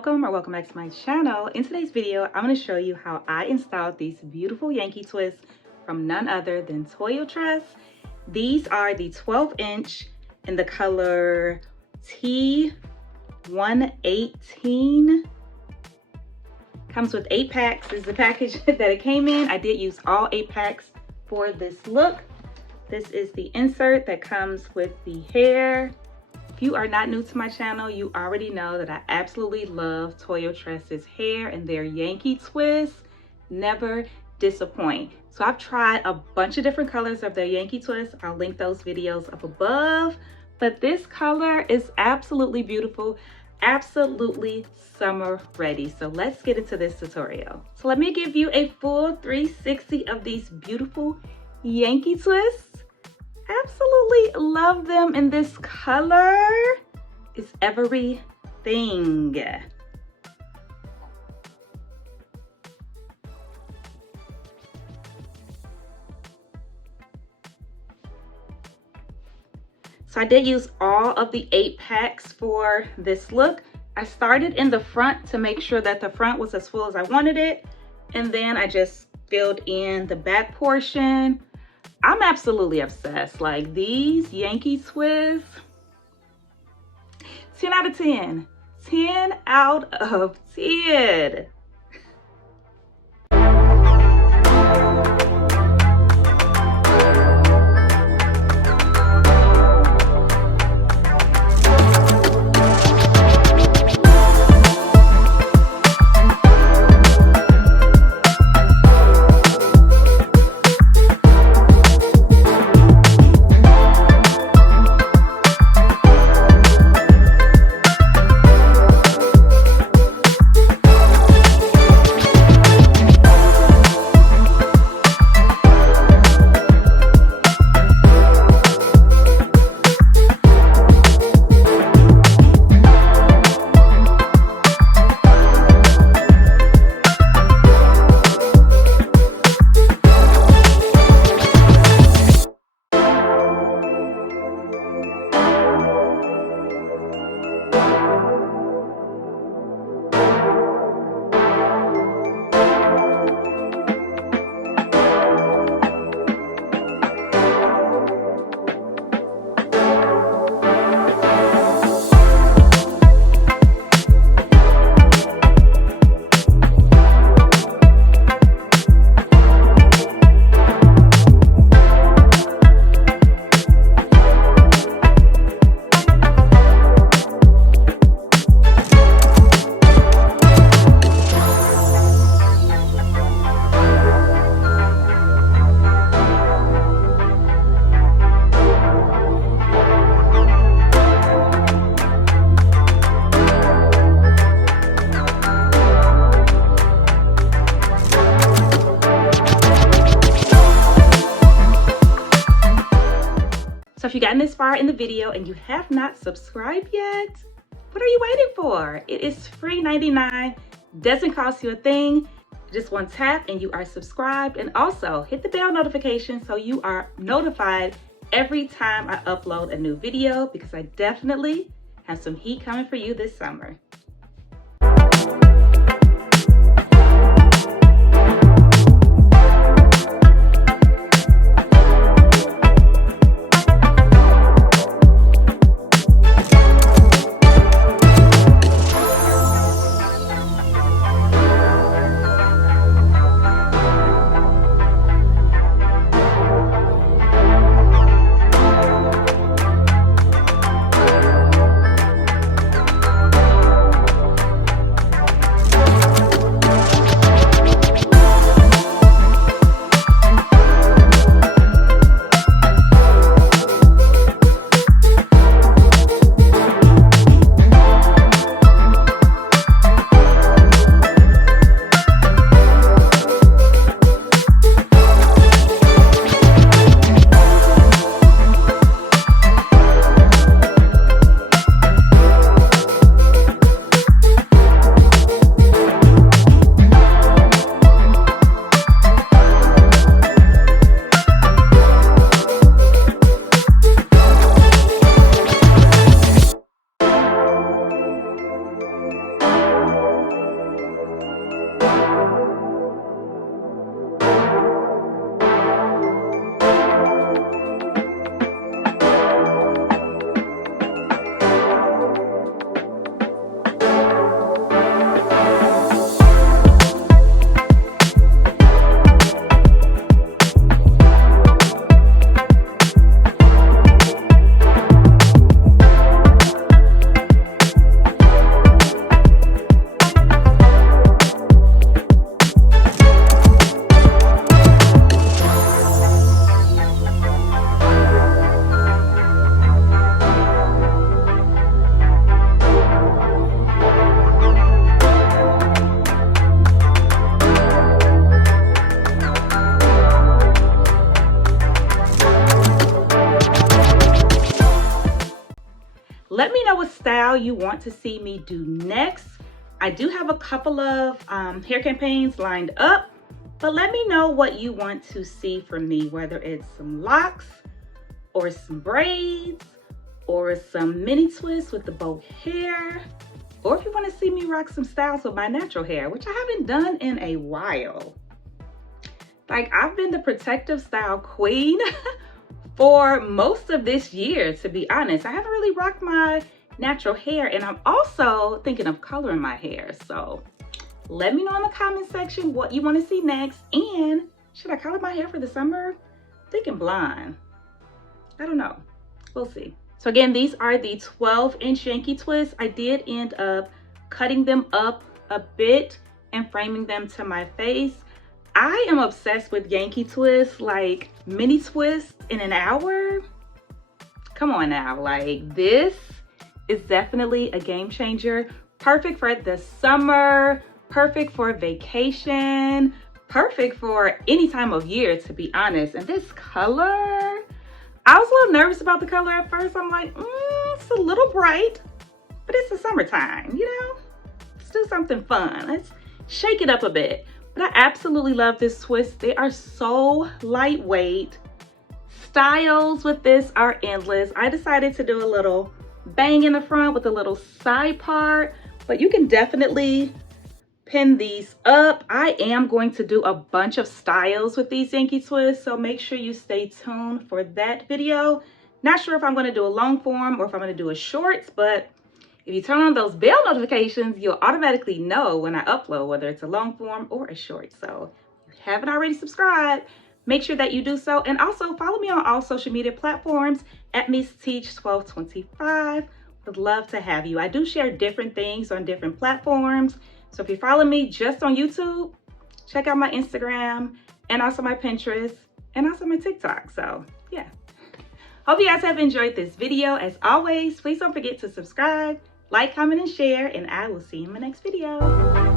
welcome back to my channel. In today's video, I'm going to show you how I installed these beautiful Yanky Twists from none other than TynishFlowers. These are the 12-inch in the color T118. Comes with 8 packs. This is the package that it came in. I did use all 8 packs for this look. This is the insert that comes with the hair. If you are not new to my channel, you already know that I absolutely love TynishFlowers' hair, and their Yanky Twists never disappoint. So I've tried a bunch of different colors of their Yanky Twists. I'll link those videos up above. But this color is absolutely beautiful, absolutely summer ready. So let's get into this tutorial. So let me give you a full 360 of these beautiful Yanky Twists. Absolutely love them, and this color is everything. So I did use all of the 8 packs for this look. I started in the front to make sure that the front was as full as I wanted it, and then I just filled in the back portion. I'm absolutely obsessed. Like, these Yanky Twists, 10 out of 10. 10 out of 10. So if you've gotten this far in the video and you have not subscribed yet, what are you waiting for? It is free 99, doesn't cost you a thing, just one tap and you are subscribed. And also hit the bell notification so you are notified every time I upload a new video, because I definitely have some heat coming for you this summer. Let me know what style you want to see me do next. I do have a couple of hair campaigns lined up, but let me know what you want to see from me, whether it's some locks or some braids or some mini twists with the bow hair, or if you want to see me rock some styles with my natural hair, which I haven't done in a while. Like, I've been the protective style queen for most of this year, to be honest. I haven't really rocked my natural hair, and I'm also thinking of coloring my hair. So let me know in the comment section what you want to see next, and should I color my hair for the summer? I'm thinking blonde. I don't know. We'll see. So again, these are the 12-inch Yanky Twists. I did end up cutting them up a bit and framing them to my face. I am obsessed with Yanky Twists, like mini twists in an hour. Come on now, like this is definitely a game changer. Perfect for the summer, perfect for vacation, perfect for any time of year, to be honest. And this color, I was a little nervous about the color at first. I'm like, it's a little bright, but it's the summertime, you know? Let's do something fun. Let's shake it up a bit. But I absolutely love this twist. They are so lightweight. Styles with this are endless. I decided to do a little bang in the front with a little side part, but you can definitely pin these up. I am going to do a bunch of styles with these Yanky Twists, so make sure you stay tuned for that video. Not sure if I'm going to do a long form or if I'm going to do a shorts, but if you turn on those bell notifications, you'll automatically know when I upload, whether it's a long form or a short. So if you haven't already subscribed, make sure that you do so. And also follow me on all social media platforms at MissTeach1225. Would love to have you. I do share different things on different platforms. So if you follow me just on YouTube, check out my Instagram and also my Pinterest and also my TikTok. So yeah. Hope you guys have enjoyed this video. As always, please don't forget to subscribe, like, comment, and share, and I will see you in my next video.